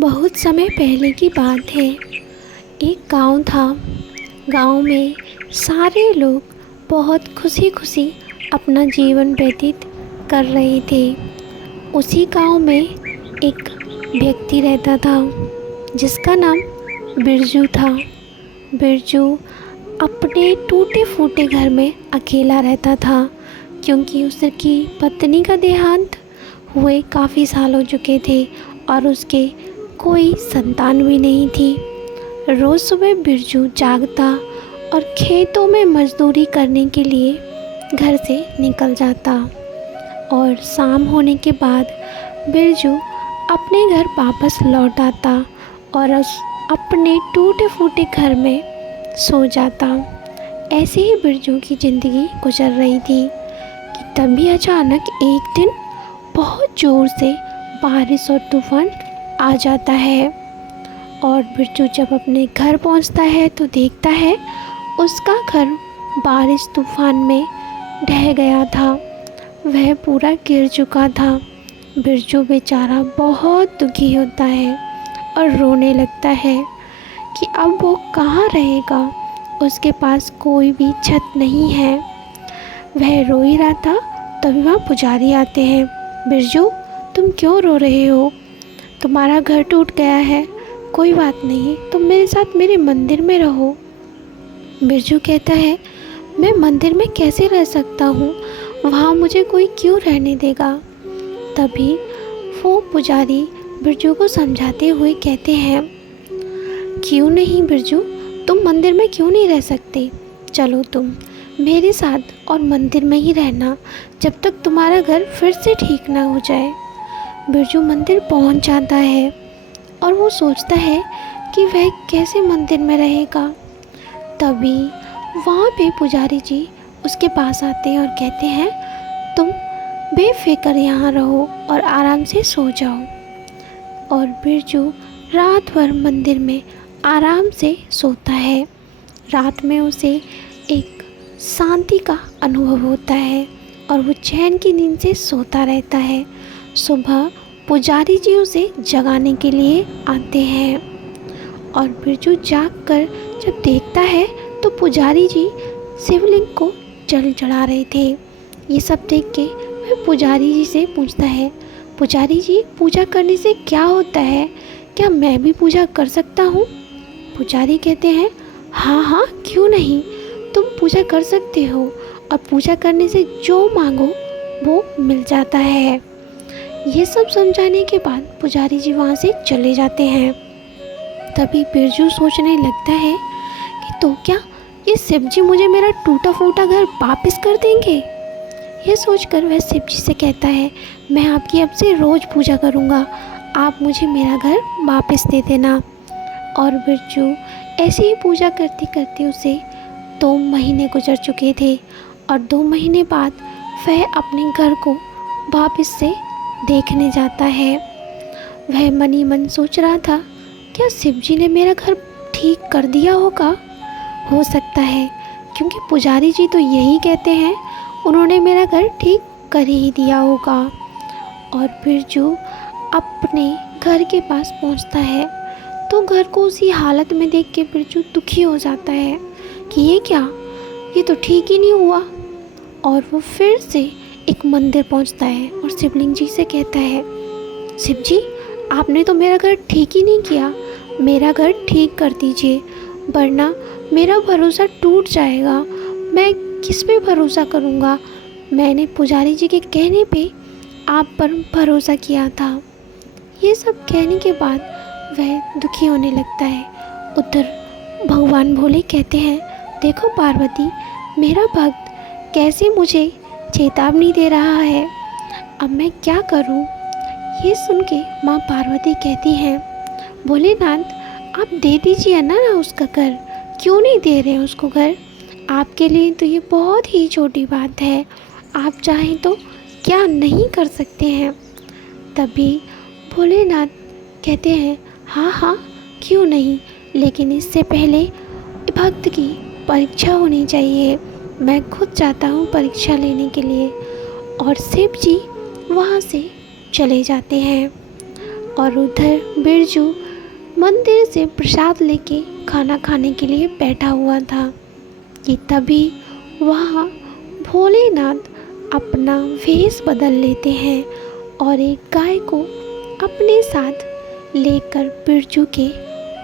बहुत समय पहले की बात है। एक गांव था। गांव में सारे लोग बहुत खुशी खुशी अपना जीवन व्यतीत कर रहे थे। उसी गांव में एक व्यक्ति रहता था जिसका नाम बिरजू था। बिरजू अपने टूटे फूटे घर में अकेला रहता था क्योंकि उसकी पत्नी का देहांत हुए काफ़ी साल हो चुके थे और उसके कोई संतान भी नहीं थी। रोज़ सुबह बिरजू जागता और खेतों में मजदूरी करने के लिए घर से निकल जाता और शाम होने के बाद बिरजू अपने घर वापस लौट आता और अपने टूटे फूटे घर में सो जाता। ऐसे ही बिरजू की ज़िंदगी गुजर रही थी कि तभी अचानक एक दिन बहुत ज़ोर से बारिश और तूफान आ जाता है और बिरजू जब अपने घर पहुंचता है तो देखता है उसका घर बारिश तूफान में ढह गया था। वह पूरा गिर चुका था। बिरजू बेचारा बहुत दुखी होता है और रोने लगता है कि अब वो कहाँ रहेगा। उसके पास कोई भी छत नहीं है। वह रो ही रहा था तभी वहाँ पुजारी आते हैं। बिरजू, तुम क्यों रो रहे हो? तुम्हारा घर टूट गया है, कोई बात नहीं, तुम मेरे साथ मेरे मंदिर में रहो। बिरजू कहता है, मैं मंदिर में कैसे रह सकता हूँ, वहाँ मुझे कोई क्यों रहने देगा। तभी वो पुजारी बिरजू को समझाते हुए कहते हैं, क्यों नहीं बिरजू, तुम मंदिर में क्यों नहीं रह सकते। चलो तुम मेरे साथ और मंदिर में ही रहना जब तक तुम्हारा घर फिर से ठीक ना हो जाए। बिरजू मंदिर पहुंच जाता है और वो सोचता है कि वह कैसे मंदिर में रहेगा। तभी वहाँ पे पुजारी जी उसके पास आते हैं और कहते हैं, तुम बेफिक्र यहाँ रहो और आराम से सो जाओ। और बिरजू रात भर मंदिर में आराम से सोता है। रात में उसे एक शांति का अनुभव होता है और वो चैन की नींद से सोता रहता है। सुबह पुजारी जी उसे जगाने के लिए आते हैं और बिरजू जागकर जब देखता है तो पुजारी जी शिवलिंग को जल चढ़ा रहे थे। ये सब देख के वह पुजारी जी से पूछता है, पुजारी जी, पूजा करने से क्या होता है? क्या मैं भी पूजा कर सकता हूँ? पुजारी कहते हैं, हाँ हाँ, क्यों नहीं, तुम पूजा कर सकते हो और पूजा करने से जो मांगो वो मिल जाता है। ये सब समझाने के बाद पुजारी जी वहाँ से चले जाते हैं। तभी बिरजू सोचने लगता है कि तो क्या ये शिव जी मुझे मेरा टूटा फूटा घर वापस कर देंगे। ये सोचकर वह शिव जी से कहता है, मैं आपकी अब से रोज़ पूजा करूँगा, आप मुझे मेरा घर वापस दे देना। और बिरजू ऐसे ही पूजा करते करते उसे 2 महीने गुजर चुके थे और 2 महीने बाद वह अपने घर को वापस से देखने जाता है। वह मन ही मन सोच रहा था, क्या शिव जी ने मेरा घर ठीक कर दिया होगा? हो सकता है, क्योंकि पुजारी जी तो यही कहते हैं, उन्होंने मेरा घर ठीक कर ही दिया होगा। और बिरजू अपने घर के पास पहुंचता है तो घर को उसी हालत में देख के बिरजू दुखी हो जाता है कि ये क्या, ये तो ठीक ही नहीं हुआ। और वो फिर से एक मंदिर पहुंचता है और शिवलिंग जी से कहता है, शिव जी, आपने तो मेरा घर ठीक ही नहीं किया, मेरा घर ठीक कर दीजिए, वरना मेरा भरोसा टूट जाएगा। मैं किस पे भरोसा करूँगा? मैंने पुजारी जी के कहने पे आप पर भरोसा किया था। ये सब कहने के बाद वह दुखी होने लगता है। उधर भगवान भोले कहते हैं, देखो पार्वती, मेरा भक्त कैसे मुझे चेतावनी दे रहा है, अब मैं क्या करूं? ये सुन के माँ पार्वती कहती हैं, भोलेनाथ, आप दे दीजिए ना उसका घर, क्यों नहीं दे रहे हैं उसको घर? आपके लिए तो ये बहुत ही छोटी बात है, आप चाहें तो क्या नहीं कर सकते हैं। तभी भोलेनाथ कहते हैं, हाँ हाँ, क्यों नहीं, लेकिन इससे पहले भक्त की परीक्षा होनी चाहिए, मैं खुद चाहता हूँ परीक्षा लेने के लिए। और शिव जी वहाँ से चले जाते हैं। और उधर बिरजू मंदिर से प्रसाद लेके खाना खाने के लिए बैठा हुआ था कि तभी वहाँ भोलेनाथ अपना वेश बदल लेते हैं और एक गाय को अपने साथ लेकर बिरजू के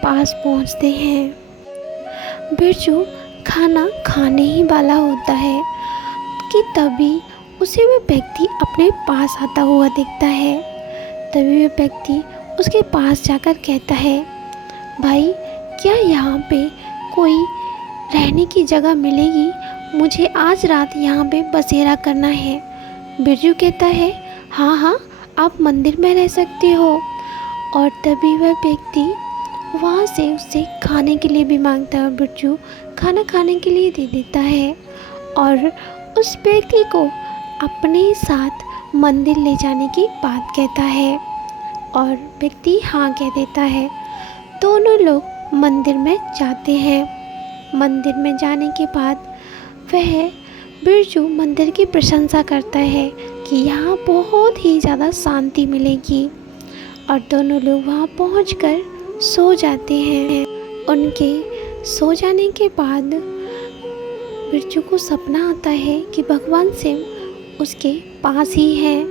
पास पहुँचते हैं। बिरजू खाना खाने ही वाला होता है कि तभी उसे वह व्यक्ति अपने पास आता हुआ दिखता है। तभी वह व्यक्ति उसके पास जाकर कहता है, भाई क्या यहाँ पे कोई रहने की जगह मिलेगी? मुझे आज रात यहाँ पे बसेरा करना है। बिरजू कहता है, हाँ हाँ, आप मंदिर में रह सकते हो। और तभी वह व्यक्ति वहाँ से उससे खाने के लिए भी मांगता है और बिरजू खाना खाने के लिए दे देता है और उस व्यक्ति को अपने साथ मंदिर ले जाने की बात कहता है और व्यक्ति हाँ कह देता है। दोनों लोग मंदिर में जाते हैं। मंदिर में जाने के बाद वह बिरजू मंदिर की प्रशंसा करता है कि यहाँ बहुत ही ज़्यादा शांति मिलेगी और दोनों लोग वहाँ पहुँचकर सो जाते हैं। उनके सो जाने के बाद बिरजू को सपना आता है कि भगवान शिव उसके पास ही हैं,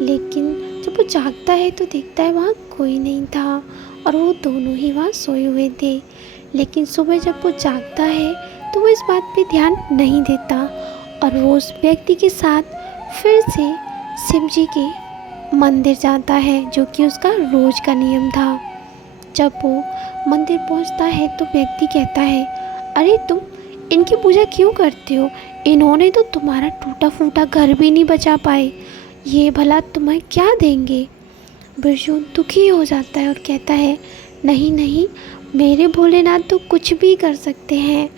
लेकिन जब वो जागता है तो देखता है वहाँ कोई नहीं था और वो दोनों ही वहाँ सोए हुए थे। लेकिन सुबह जब वो जागता है तो वो इस बात पे ध्यान नहीं देता और वो उस व्यक्ति के साथ फिर से शिव जी के मंदिर जाता है, जो कि उसका रोज़ का नियम था। जब वो मंदिर पहुंचता है तो व्यक्ति कहता है, अरे तुम इनकी पूजा क्यों करते हो? इन्होंने तो तुम्हारा टूटा फूटा घर भी नहीं बचा पाए, ये भला तुम्हें क्या देंगे? बिरजू दुखी हो जाता है और कहता है, नहीं नहीं, मेरे भोलेनाथ तो कुछ भी कर सकते हैं।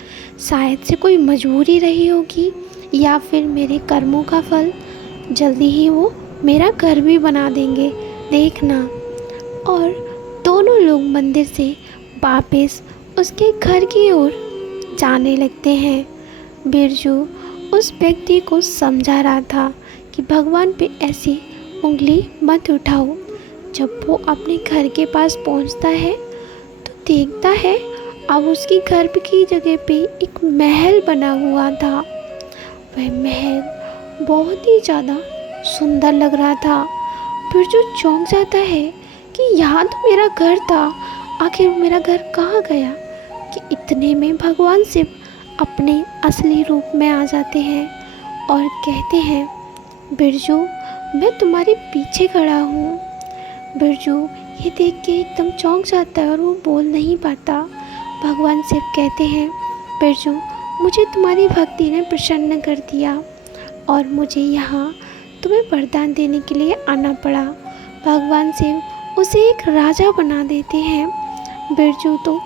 शायद से कोई मजबूरी रही होगी या फिर मेरे कर्मों का फल। जल्दी ही वो मेरा घर भी बना देंगे, देखना। और दोनों लोग मंदिर से वापस उसके घर की ओर जाने लगते हैं। बिरजू उस व्यक्ति को समझा रहा था कि भगवान पे ऐसी उंगली मत उठाओ। जब वो अपने घर के पास पहुंचता है तो देखता है अब उसकी घर की जगह पे एक महल बना हुआ था। वह महल बहुत ही ज़्यादा सुंदर लग रहा था। बिरजू चौंक जाता है कि यहाँ तो मेरा घर था, आखिर मेरा घर कहाँ गया? कि इतने में भगवान शिव अपने असली रूप में आ जाते हैं और कहते हैं, बिरजू मैं तुम्हारे पीछे खड़ा हूँ। बिरजू ये देख के एकदम चौंक जाता है और वो बोल नहीं पाता। भगवान शिव कहते हैं, बिरजू मुझे तुम्हारी भक्ति ने प्रसन्न कर दिया और मुझे यहाँ तुम्हें वरदान देने के लिए आना पड़ा। भगवान शिव उसे एक राजा बना देते हैं। बिरजू तो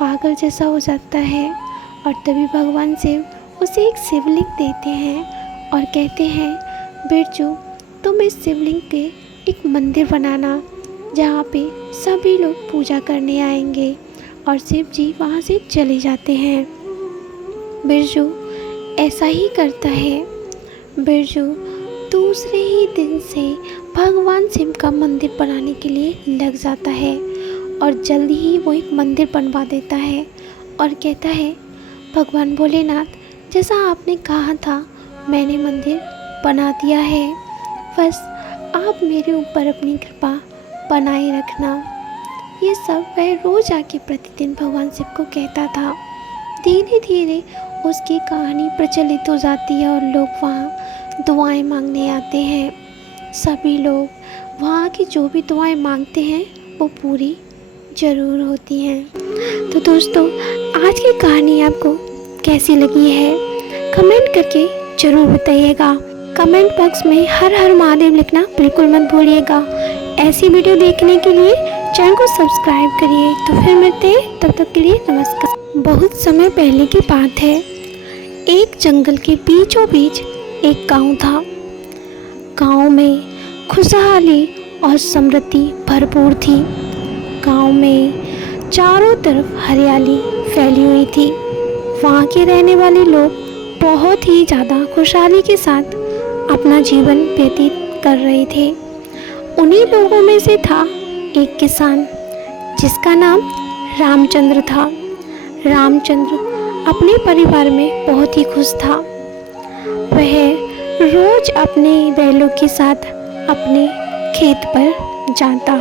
पागल जैसा हो जाता है और तभी भगवान शिव उसे एक शिवलिंग देते हैं और कहते हैं, बिरजू तुम इस शिवलिंग के एक मंदिर बनाना जहाँ पे सभी लोग पूजा करने आएंगे। और शिव जी वहाँ से चले जाते हैं। बिरजू ऐसा ही करता है। बिरजू दूसरे ही दिन से भगवान शिव का मंदिर बनाने के लिए लग जाता है और जल्दी ही वो एक मंदिर बनवा देता है और कहता है, भगवान भोलेनाथ जैसा आपने कहा था मैंने मंदिर बना दिया है, बस आप मेरे ऊपर अपनी कृपा बनाए रखना। ये सब वह रोज़ आके प्रतिदिन भगवान शिव को कहता था। धीरे धीरे उसकी कहानी प्रचलित हो जाती है और लोग वहाँ दुआएं मांगने आते हैं। सभी लोग वहाँ की जो भी दुआएं मांगते हैं वो पूरी ज़रूर होती हैं। तो दोस्तों आज की कहानी आपको कैसी लगी है कमेंट करके ज़रूर बताइएगा। कमेंट बॉक्स में हर हर महादेव लिखना बिल्कुल मत भूलिएगा। ऐसी वीडियो देखने के लिए चैनल को सब्सक्राइब करिए। तो फिर मिलते हैं, तब तक के लिए नमस्कार। बहुत समय पहले की बात है, एक जंगल के बीचों बीच एक गांव था। गांव में खुशहाली और समृद्धि भरपूर थी। गांव में चारों तरफ हरियाली फैली हुई थी। वहाँ के रहने वाले लोग बहुत ही ज़्यादा खुशहाली के साथ अपना जीवन व्यतीत कर रहे थे। उन्हीं लोगों में से था एक किसान जिसका नाम रामचंद्र था। रामचंद्र अपने परिवार में बहुत ही खुश था। वह रोज अपने बैलों के साथ अपने खेत पर जाता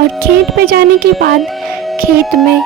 और खेत पर जाने के बाद खेत में